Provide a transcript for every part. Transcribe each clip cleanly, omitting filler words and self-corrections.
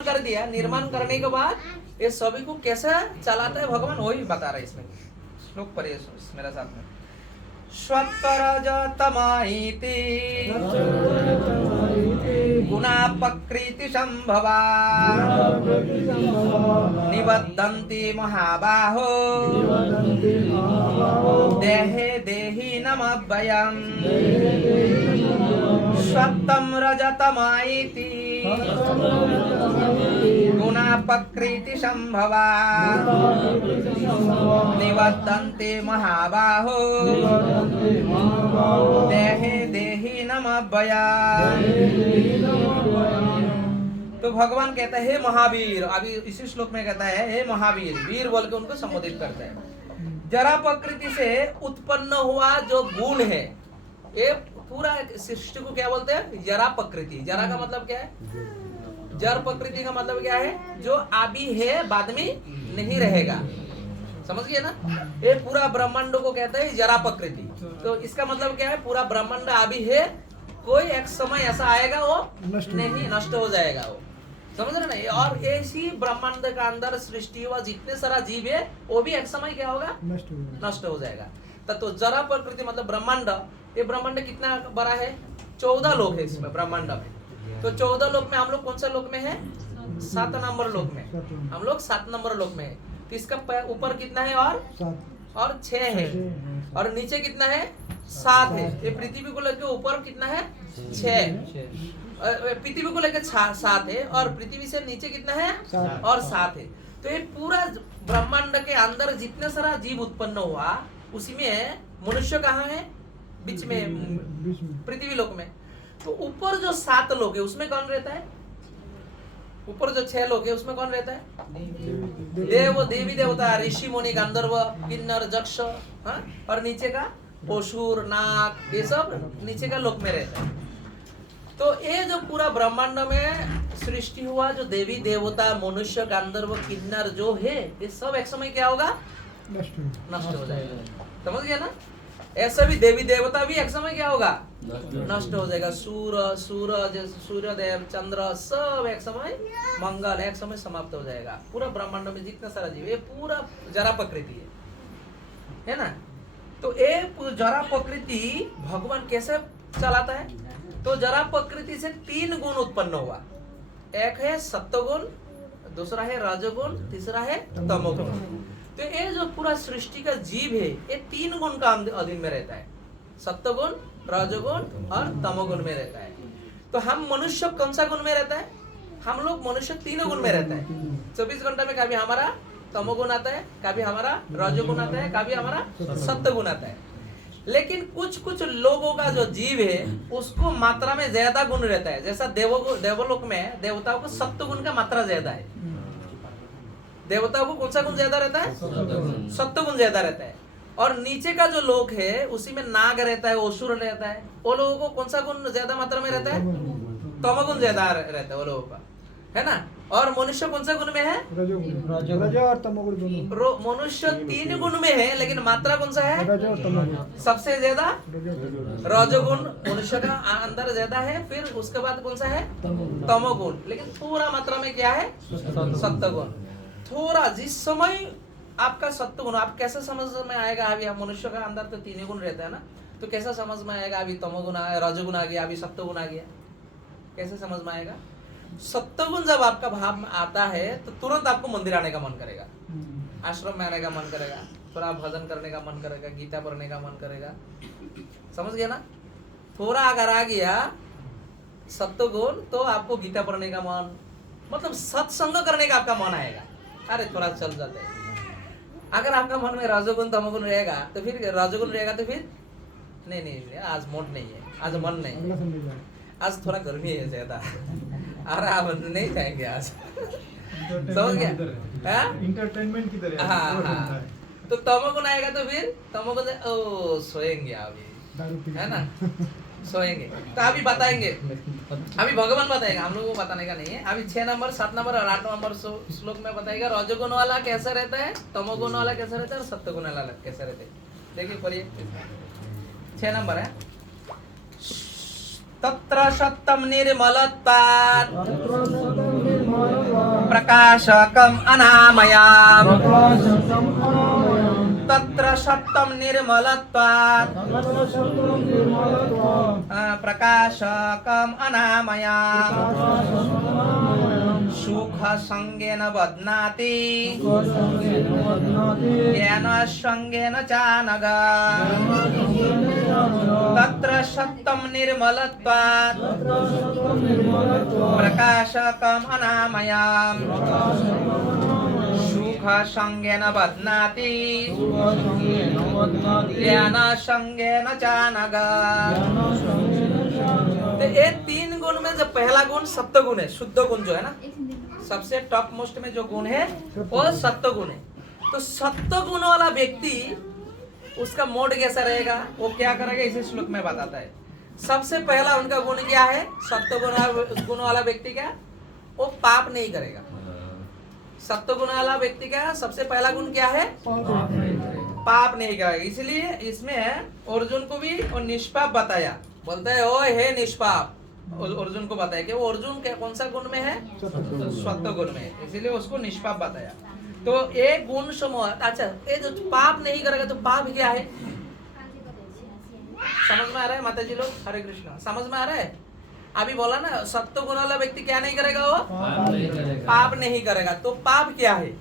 कर दिया, निर्माण करने के बाद ये सभी को कैसे चलाता है भगवान वही बता रहे इसमें। श्लोक पढ़िए मेरे साथ में। स्वत्तरजतमाईति गुणापकृति संभवा निबद्धन्ति महाबाहो देहे देहिनमव्ययम् स्वत्तं रजतमाईति गुणापकृति संभवा निबद्धन्ति महाबाहो देहे देहिनमव्ययम्। तो भगवान कहता है हे महावीर, अभी इसी श्लोक में कहता है हे महावीर, वीर बोल के उनको संबोधित करता है। जरा प्रकृति से उत्पन्न हुआ जो गुण है, ये पूरा सृष्टि को क्या बोलते हैं? जरा प्रकृति। जरा का मतलब क्या है? जड़ प्रकृति का मतलब क्या है? जो अभी है बाद में नहीं रहेगा। समझ गए ना? ये पूरा ब्रह्मांड को कहते हैं जरा प्रकृति। तो इसका मतलब क्या है? पूरा ब्रह्मांड अभी है, कोई एक समय ऐसा आएगा वो नहीं नष्ट हो जाएगा वो। समझ रहे ना? और ऐसी ब्रह्मांड का अंदर सृष्टि हुआ जितने सारा जीव है वो भी एक समय क्या होगा? नष्ट हो जाएगा। तो जरा प्रकृति मतलब ब्रह्मांड। ये ब्रह्मांड कितना बड़ा है? 14 लोक है इसमें ब्रह्मांड में। तो 14 लोक में हम लोग कौन सा लोक में है? 7 नंबर लोक में। हम लोग 7 नंबर लोक में है। तो इसका ऊपर कितना है? और 6 है। और नीचे कितना है? 7 है। ये पृथ्वी को लेकर ऊपर कितना है? 6। पृथ्वी को लेकर 7 है और पृथ्वी से नीचे कितना है? और 7 है। तो ये पूरा ब्रह्मांड के अंदर जितने सारा जीव उत्पन्न हुआ उसी में मनुष्य कहाँ है? बीच में पृथ्वी लोक में। तो ऊपर जो 7 लोग है उसमें कौन रहता है? ऊपर जो 6 लोग है उसमें कौन रहता है? देव, देवी देवता, ऋषि मुनि, गंधर्व, किन्नर, जक्ष, और नीचे का असुर, नाग, ये सब नीचे का लोक में रहता है। तो ये जो पूरा ब्रह्मांड में सृष्टि हुआ जो देवी देवता, मनुष्य, गंधर्व, किन्नर जो है ये सब एक समय क्या होगा? नष्ट हो जाएगा। समझ गया ना? ऐसा भी देवी देवता भी एक समय क्या होगा? नष्ट हो जाएगा। सूर्य, सूर्य देव, चंद्र सब एक समय, मंगल एक समय समाप्त हो जाएगा। पूरा ब्रह्मांड में जितना सारा जीव ये पूरा जरा प्रकृति है ना? तो ये जरा प्रकृति भगवान कैसे चलाता है? तो जरा प्रकृति से 3 गुण उत्पन्न हुआ। एक है सत्वगुण, दूसरा है रजोगुण, तीसरा है तमोगुण। तो ये जो पूरा सृष्टि का जीव है ये 3 गुण का अधीन में रहता है। सत्वगुण, रजोगुण और तमोगुण में रहता है। तो हम मनुष्य कौन सा गुण में रहता है? हम लोग मनुष्य 3 गुण में रहता है। 24 घंटे में कभी हमारा तमोगुण आता है, कभी हमारा रजोगुण आता है, कभी हमारा सत्वगुण आता है। लेकिन कुछ लोगों का जो जीव है उसको मात्रा में ज्यादा गुण रहता है। जैसा देवलोक में देवताओं को सत्वगुण का मात्रा ज्यादा है। देवताओं को कौन सा गुण ज्यादा रहता है? सत्वगुण ज्यादा रहता है। और नीचे का जो लोक है उसी में नाग रहता है, असुर रहता है। वो लोगों को कौन सा गुण ज्यादा मात्रा में रहता है? तमोगुण ज्यादा रहता है वो लोगों का, है ना? और मनुष्य कौन सा गुण में है? रजो और तमोगुण दोनों। मनुष्य 3 गुण में है लेकिन मात्रा कौन सा है? सबसे ज्यादा रजोगुण मनुष्य का अंदर ज्यादा है। फिर उसके बाद कौन सा है? तमोगुण। लेकिन पूरा मात्रा में क्या है? सत्वगुण। थोड़ा जिस समय आपका सत्वगुण, आप कैसे समझ में आएगा? अभी मनुष्य का अंदर तो 3 गुण रहता है ना, तो कैसा समझ में आएगा? अभी तमोगुण आया, रजोगुण आ गया, अभी सत्वगुण आ गया, कैसे समझ में आएगा? सत्वगुण जब आपका भाव में आता है तो तुरंत आपको मंदिर आने का मन करेगा, आश्रम में आने का मन करेगा, थोड़ा भजन करने का मन करेगा, गीता पढ़ने का मन करेगा। समझ गया ना? थोड़ा अगर आ गया सत्वगुण तो आपको गीता पढ़ने का मन, मतलब सत्संग करने का आपका मन आएगा। अरे थोड़ा चल जाते हैं। अगर आपका मन में रजोगुण तमोगुण रहेगा तो फिर रजोगुण रहेगा तो फिर नहीं आज मूड नहीं है, आज मन नहीं, आज थोड़ा गर्मी है ज्यादा, अरे आप नहीं जाएंगे आज। समझ गया? इंटरटेनमेंट की तरह। हाँ। तो तमोगुण आएगा तो फिर तमोगुण सोएंगे अभी, है ना? सोएंगे। तो अभी बताएंगे, अभी भगवान बताएगा, हम लोगों को बताने का नहीं है। अभी 6 नंबर, 7 नंबर और 8 नंबर श्लोक में बताएगा रजोगुण वाला कैसा रहता है, तमोगुण वाला कैसा रहता है और सत्वगुण वाला कैसा रहता है। देखिए पढ़िए, 6 नंबर है। तत्र सत्तम निर्मलत्वात् प्रकाशकम अनामयम तत्र सत्यम निर्मलत्वात् प्रकाशकम अनामयम सुख संगेन बध्नाति ज्ञान संगेन चानग तत्र सत्यम निर्मलत्वात् प्रकाशकम अनामयम सुख संगेन बध्नाति ज्ञान संगेन चानग। तो ये तीन गुण में जो पहला गुण सत्व गुण है, शुद्ध गुण जो है ना, सबसे टॉप मोस्ट में जो गुण है वो सत्व गुण है। तो सत्व गुण वाला व्यक्ति उसका मोड कैसा रहेगा, वो क्या करेगा, इसी श्लोक में बताता है। सबसे पहला उनका गुण क्या है, सत्व गुण वाला व्यक्ति क्या, वो पाप नहीं करेगा। सत्व गुण वाला व्यक्ति का सबसे पहला गुण क्या है, पाप नहीं करेगा। इसलिए इसमें अर्जुन को भी और निष्पाप बताया, बोलता है ओ हे निष्पाप, अर्जुन को बताया कि वो अर्जुन के कौन सा गुण में है, सत्व गुण में है, इसीलिए उसको निष्पाप बताया। तो एक गुण समूह, अच्छा ये जो पाप नहीं करेगा तो पाप क्या है, समझ में आ रहा है माता जी लोग, हरे कृष्णा, समझ में आ रहा है। अभी बोला ना सत्व गुण वाला व्यक्ति क्या नहीं करेगा, वो पाप नहीं करेगा। तो पाप क्या है,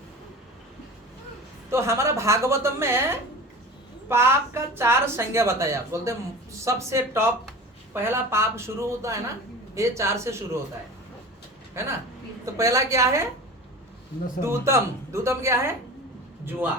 तो हमारा भागवतम में पाप का 4 संज्ञा बताया। बोलते सबसे टॉप पहला पाप शुरू होता है ना, ये 4 से शुरू होता है ना। तो पहला क्या है, दूतम, दूतम क्या है, जुआ।